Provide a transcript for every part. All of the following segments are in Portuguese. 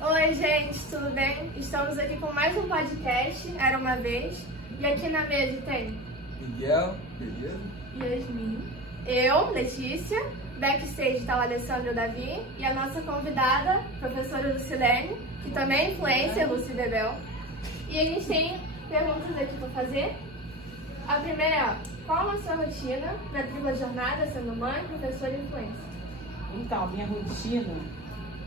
Oi, gente, tudo bem? Estamos aqui com mais um podcast, Era Uma Vez. E aqui na mesa tem Miguel, beleza? Yasmin, eu, Letícia, backstage está o Alessandro e o Davi e a nossa convidada, professora Lucilene, que também é influencer, Lucy Bebel. E a gente tem perguntas aqui para fazer. A primeira é, qual a sua rotina na tripla jornada, sendo mãe, professora e influencer? Então, a minha rotina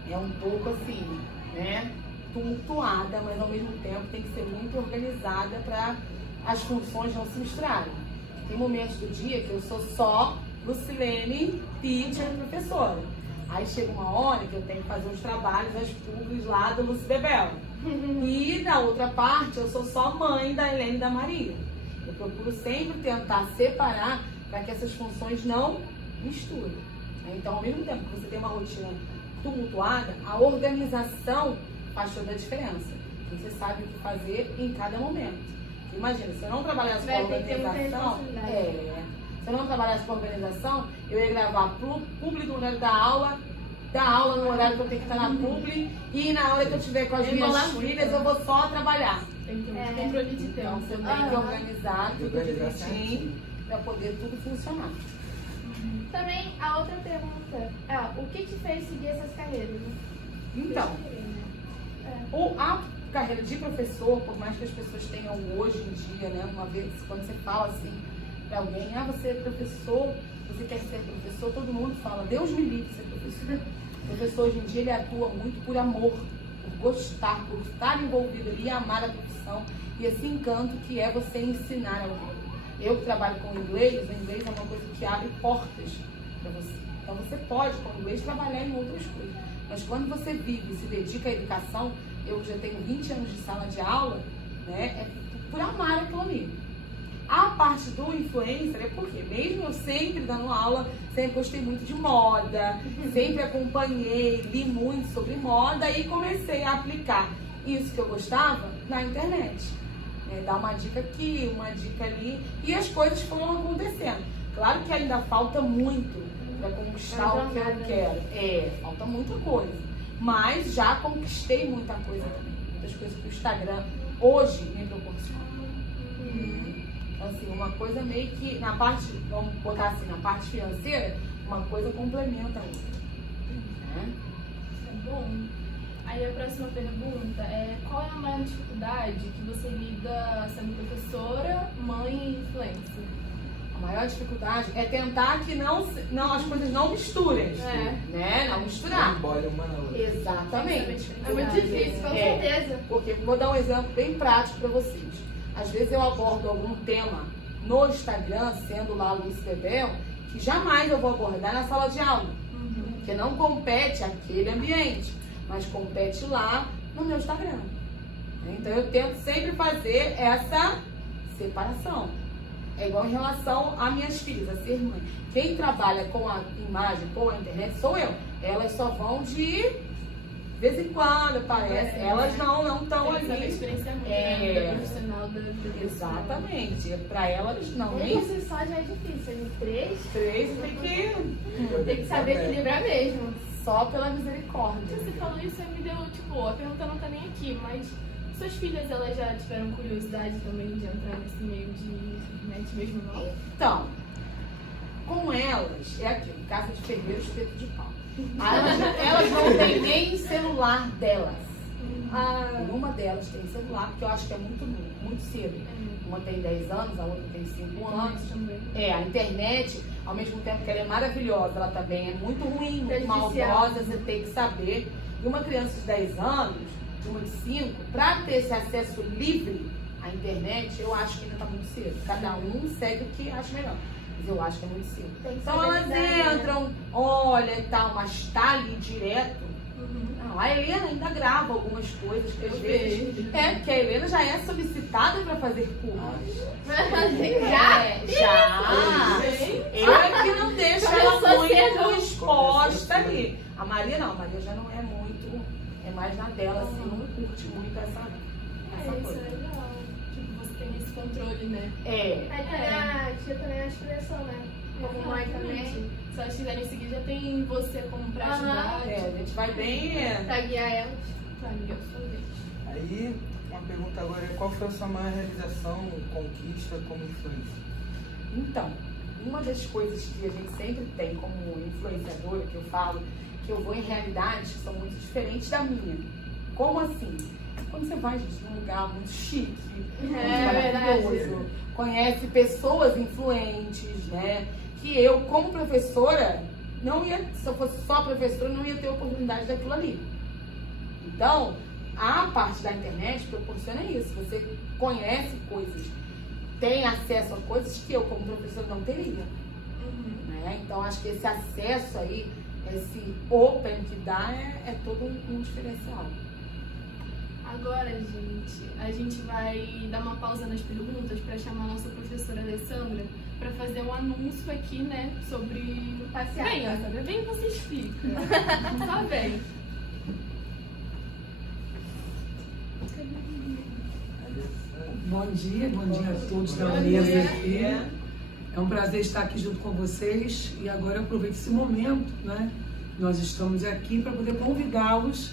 é um pouco assim, né? Tumultuada, mas ao mesmo tempo tem que ser muito organizada para as funções não se misturarem. Tem momentos do dia que eu sou só Lucilene, teacher e professora. Aí chega uma hora que eu tenho que fazer os trabalhos, as pubs lá do Lucy Bebel. E na outra parte eu sou só mãe da Helene e da Maria. Eu procuro sempre tentar separar para que essas funções não misturem. Então, ao mesmo tempo que você tem uma rotina tumultuada, a organização faz toda a diferença. Você sabe o que fazer em cada momento. Imagina, se eu não trabalhasse com organização, se eu não trabalhasse com organização, eu ia gravar público no horário da aula no horário que eu tenho que estar na publi, e na hora que eu estiver com as minhas filhas, eu vou só trabalhar. Tem que ter controle de tempo. Então, você tem que organizar tudo direitinho para poder tudo funcionar. Também a outra pergunta é, o que te fez seguir essas carreiras? Então, a carreira de professor, por mais que as pessoas tenham hoje em dia, né, uma vez, quando você fala assim para alguém, você é professor, você quer ser professor, todo mundo fala, Deus me livre de ser professor. O professor hoje em dia ele atua muito por amor, por gostar, por estar envolvido ali, amar a profissão e esse encanto que é você ensinar alguém. Eu que trabalho com inglês, o inglês é uma coisa que abre portas para você. Então você pode, com o inglês, trabalhar em outras coisas. Mas quando você vive e se dedica à educação, eu já tenho 20 anos de sala de aula, né, é por amar aquilo ali. A parte do influencer é porque, mesmo eu sempre dando aula, sempre gostei muito de moda, sempre acompanhei, li muito sobre moda e comecei a aplicar isso que eu gostava na internet. Dar uma dica aqui, uma dica ali, e as coisas foram acontecendo. Claro que ainda falta muito para conquistar o que eu quero. Falta muita coisa. Mas já conquistei muita coisa também. Muitas coisas que o Instagram hoje me proporciona. Então, assim, uma coisa meio que, na parte, vamos botar assim, na parte financeira, uma coisa complementa a outra. É bom. Aí a próxima pergunta é, qual é a maior dificuldade que você lida sendo professora, mãe e influencer? A maior dificuldade é tentar que as coisas não misturem, né? Não misturar. Embora uma na outra. Exatamente. É muito difícil, com certeza. Porque, vou dar um exemplo bem prático para vocês. Às vezes eu abordo algum tema no Instagram, sendo lá Lucy Bebel, que jamais eu vou abordar na sala de aula. Porque não compete aquele ambiente, mas compete lá no meu Instagram. Então eu tento sempre fazer essa separação. É igual em relação a minhas filhas, a ser mãe. Quem trabalha com a imagem, com a internet, sou eu. Elas só vão de vez em quando, parece. Elas não estão ali. Tem experiência muito profissional da Exatamente. Para elas, não. Nem você só já é difícil. De três Tem que saber equilibrar mesmo. só pela misericórdia. Você falou isso e me deu, a pergunta não tá nem aqui, mas suas filhas, elas já tiveram curiosidade também de entrar nesse meio de internet mesmo, não? Então, com elas, é aquilo, casa de ferreiro, espeto de pau. Elas não têm nem celular delas. Uma delas tem celular, porque eu acho que é muito cedo. Uma tem 10 anos, a outra tem 5 anos. A internet, ao mesmo tempo que ela é maravilhosa, ela também é muito ruim, muito maldosa, você tem que saber. E uma criança de 10 anos, uma de 5, para ter esse acesso livre à internet, eu acho que ainda está muito cedo. Cada um segue o que acha melhor. Mas eu acho que é muito cedo. Então elas entram, olha e tal, mas tá ali direto. Não, a Helena ainda grava algumas coisas que às vezes. Porque a Helena já é solicitada para fazer cursos. Já! Eu é que não deixo ela muito exposta ali. A Maria não, a Maria já não é muito, é mais na dela, assim, não curte muito essa coisa. Isso é legal. Tipo, você tem esse controle, né? Tia também é a expressão, né? Como mãe também. Se elas quiserem seguir, já tem você como pra ajudar. A gente vai bem. Pra guiar elas. Tá, Miguel, sua vez. Aí, uma pergunta agora é: qual foi a sua maior realização, conquista como influencer? Então, uma das coisas que a gente sempre tem como influenciadora, que eu falo, que eu vou em realidades que são muito diferentes da minha. Como assim? Quando você vai, gente, num lugar muito chique, muito maravilhoso, conhece pessoas influentes, né? Que eu, como professora, não ia, se eu fosse só professora, não ia ter oportunidade daquilo ali. Então, a parte da internet proporciona isso. Você conhece coisas, tem acesso a coisas que eu, como professora, não teria. Né? Então, acho que esse acesso aí, esse open que dá, é todo um diferencial. Agora, gente, a gente vai dar uma pausa nas perguntas para chamar a nossa professora Alessandra para fazer um anúncio aqui, né, sobre Passeata. Vem, Alessandra, vem que você explica. Só vem. Bom dia a todos da mesa aqui. É um prazer estar aqui junto com vocês e agora eu aproveito esse momento, né? Nós estamos aqui para poder convidá-los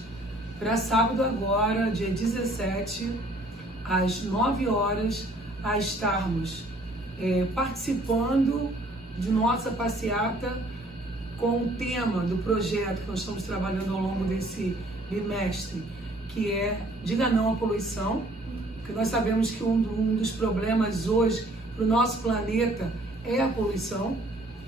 para sábado agora, dia 17, às 9 horas, a estarmos participando de nossa passeata com o tema do projeto que nós estamos trabalhando ao longo desse bimestre, que é Diga Não à Poluição, porque nós sabemos que um dos problemas hoje para o nosso planeta é a poluição,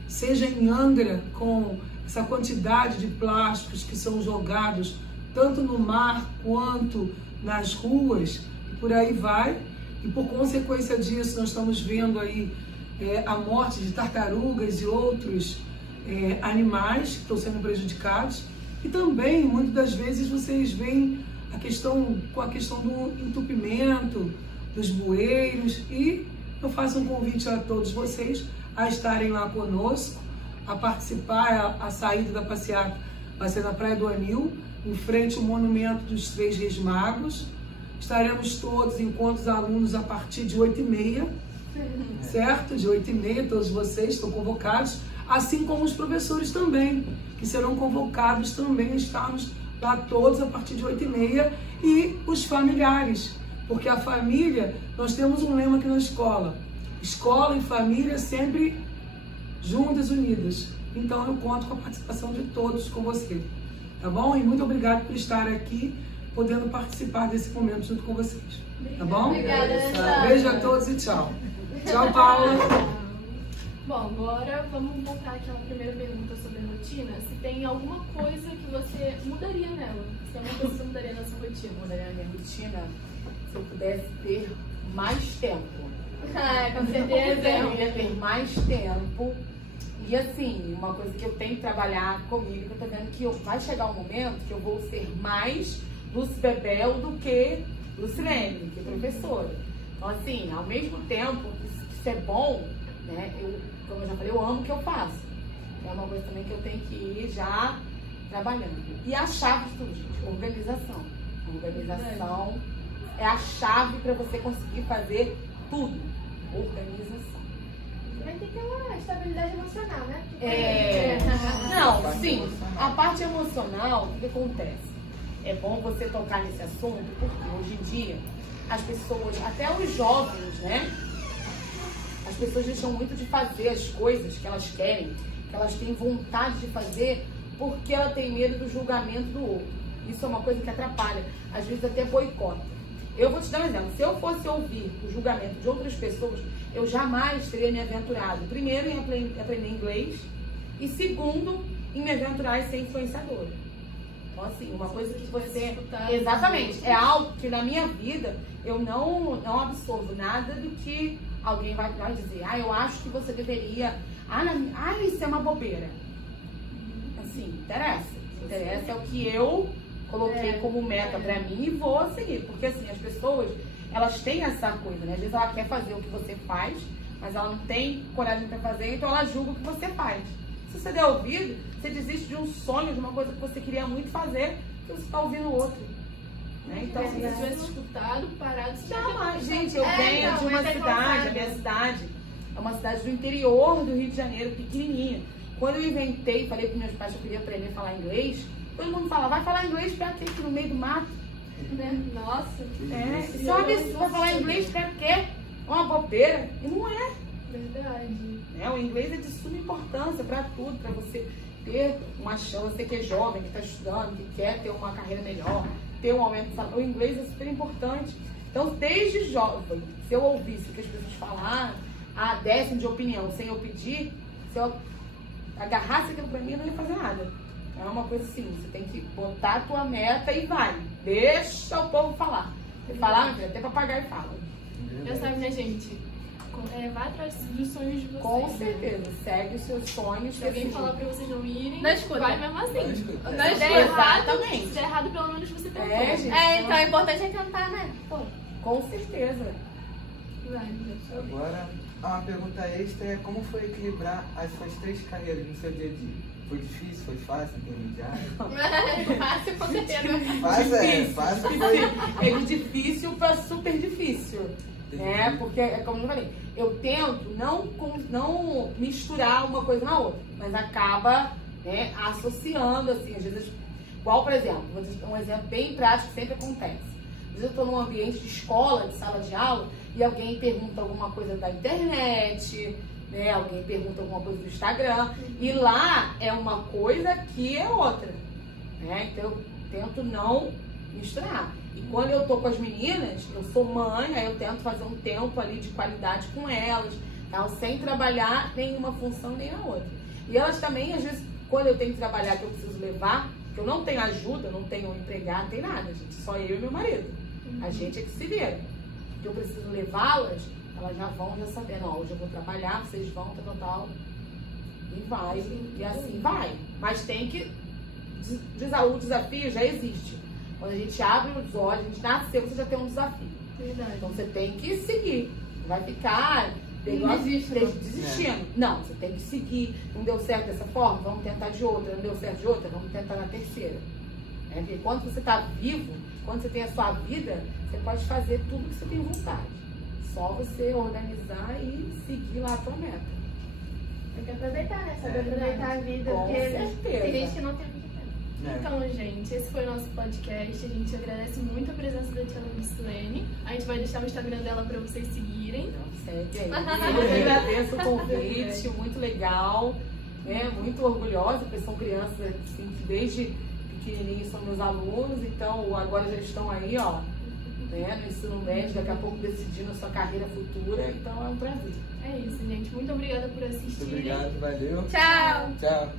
seja em Angra, com essa quantidade de plásticos que são jogados tanto no mar quanto nas ruas, e por aí vai. E por consequência disso, nós estamos vendo aí a morte de tartarugas e outros animais que estão sendo prejudicados. E também, muitas das vezes, vocês veem a questão do entupimento dos bueiros. E eu faço um convite a todos vocês a estarem lá conosco, a participar. A saída da passeata vai ser na Praia do Anil, em frente ao Monumento dos Três Reis Magos. Estaremos todos, enquanto os alunos, a partir de 8h30, certo? De 8h30, todos vocês estão convocados, assim como os professores também, que serão convocados também a estarmos lá todos a partir de 8h30, e os familiares, porque a família, nós temos um lema aqui na escola: escola e família sempre juntas, unidas. Então eu conto com a participação de todos com você. Tá bom? E muito obrigado por estar aqui, podendo participar desse momento junto com vocês. Tá bom? Obrigada, Alessandra. Beijo a todos e tchau. Tchau, Paula. Bom, agora vamos voltar àquela primeira pergunta sobre a rotina. Se tem alguma coisa que você mudaria nela? Se tem alguma coisa que você mudaria na sua rotina? Mudaria a minha rotina se eu pudesse ter mais tempo. Com certeza. Eu ia ter mais tempo. E assim, uma coisa que eu tenho que trabalhar comigo, que eu tô vendo que vai chegar um momento que eu vou ser mais Lucy Bebel do que Lucilene, que é professora. Então assim, ao mesmo tempo que isso é bom, né, como eu já falei, eu amo o que eu faço. É uma coisa também que eu tenho que ir já trabalhando. E a chave de tudo, gente, organização. Organização é a chave para você conseguir fazer tudo. Organização. Vai ter que ter uma estabilidade emocional, né? Não, sim. A parte emocional, o que acontece? É bom você tocar nesse assunto, porque hoje em dia as pessoas, até os jovens, né? As pessoas deixam muito de fazer as coisas que elas querem, que elas têm vontade de fazer, porque ela tem medo do julgamento do outro. Isso é uma coisa que atrapalha, às vezes até boicota. Eu vou te dar um exemplo. Se eu fosse ouvir o julgamento de outras pessoas, eu jamais teria me aventurado, primeiro, em aprender inglês, e segundo, em me aventurar em ser influenciadora. Então, assim, uma coisa que você... Exatamente. É algo que na minha vida eu não absorvo nada do que alguém vai dizer. Eu acho que você deveria... isso é uma bobeira. Assim, interessa. Interessa é o que eu coloquei como meta pra mim e vou seguir. Porque, assim, as pessoas, elas têm essa coisa, né? Às vezes ela quer fazer o que você faz, mas ela não tem coragem pra fazer, então ela julga o que você faz. Se você der ouvido, você desiste de um sonho, de uma coisa que você queria muito fazer, porque você está ouvindo o outro. Né? Então, se você tivesse escutado, parado, você jamais, gente, eu venho de uma cidade, a minha cidade é uma cidade do interior do Rio de Janeiro, pequenininha. Quando eu inventei, falei para meus pais que eu queria aprender a falar inglês, todo mundo fala, vai falar inglês pra quê? Aqui no meio do mato. Nossa. Isso é um absurdo. Vai falar inglês pra quê? Uma bobeira. E não é. Verdade. O inglês é de suma importância para tudo, para você ter uma chance, você que é jovem, que está estudando, que quer ter uma carreira melhor, ter um aumento de salário. O inglês é super importante. Então, desde jovem, se eu ouvisse o que as pessoas falaram, dessem de opinião sem eu pedir, se eu agarrasse aquilo para mim, eu não ia fazer nada. É uma coisa assim, você tem que botar a tua meta e vai. Deixa o povo falar. Você falar, até papagaio fala. Já sabe, né, gente? Vai atrás dos sonhos de vocês. Com certeza, segue os seus sonhos. Se alguém falar pra vocês não irem, Não escuta. vai mesmo assim. Não escuta. Não Se der escuta. errado, Exatamente. se der errado, pelo menos você tentou. Gente. Então o importante é tentar, né? Pô. Com certeza. Vai, gente. Agora, uma pergunta extra é como foi equilibrar as suas 3 carreiras no seu dia a dia? Foi difícil, foi fácil, intermediário? Fácil, com certeza. Fácil foi. É de difícil para super difícil. Né? Porque, como eu falei, eu tento não misturar uma coisa na outra, mas acaba, né, associando, assim, às vezes, igual, por exemplo, vou dar um exemplo bem prático que sempre acontece. Às vezes eu estou num ambiente de escola, de sala de aula, e alguém pergunta alguma coisa da internet, né? Alguém pergunta alguma coisa do Instagram, e lá é uma coisa, aqui é outra. Né? Então eu tento não misturar. E quando eu tô com as meninas, eu sou mãe, aí eu tento fazer um tempo ali de qualidade com elas, tal, sem trabalhar nenhuma função nem a outra. E elas também, às vezes, quando eu tenho que trabalhar, que eu preciso levar, que eu não tenho ajuda, não tenho empregado, não tem nada, gente, só eu e meu marido. A gente é que se vira. Que eu preciso levá-las, elas já vão já sabendo, hoje eu vou trabalhar, vocês vão, tal, e vai, e assim vai. Mas tem que, o desafio já existe. Quando a gente abre os olhos, a gente nasceu, você já tem um desafio. Verdade. Então você tem que seguir. Não vai ficar desistindo. Não, você tem que seguir. Não deu certo dessa forma? Vamos tentar de outra. Não deu certo de outra? Vamos tentar na terceira. Porque quando você está vivo, quando você tem a sua vida, você pode fazer tudo que você tem vontade. Só você organizar e seguir lá a sua meta. Tem que aproveitar, né? Saber aproveitar a vida. Com Porque certeza. tem gente que não tem muito tempo. Então, gente, esse foi o nosso podcast. A gente agradece muito a presença da tia Lucilene. A gente vai deixar o Instagram dela pra vocês seguirem. Então, segue aí. Eu agradeço o convite, muito legal, né? Muito orgulhosa, porque são crianças assim, que desde pequenininhos são meus alunos, então agora já estão aí, ó, né, no ensino médio, daqui a pouco decidindo a sua carreira futura, então é um prazer. É isso, gente. Muito obrigada por assistirem. Muito obrigado, valeu. Tchau! Tchau.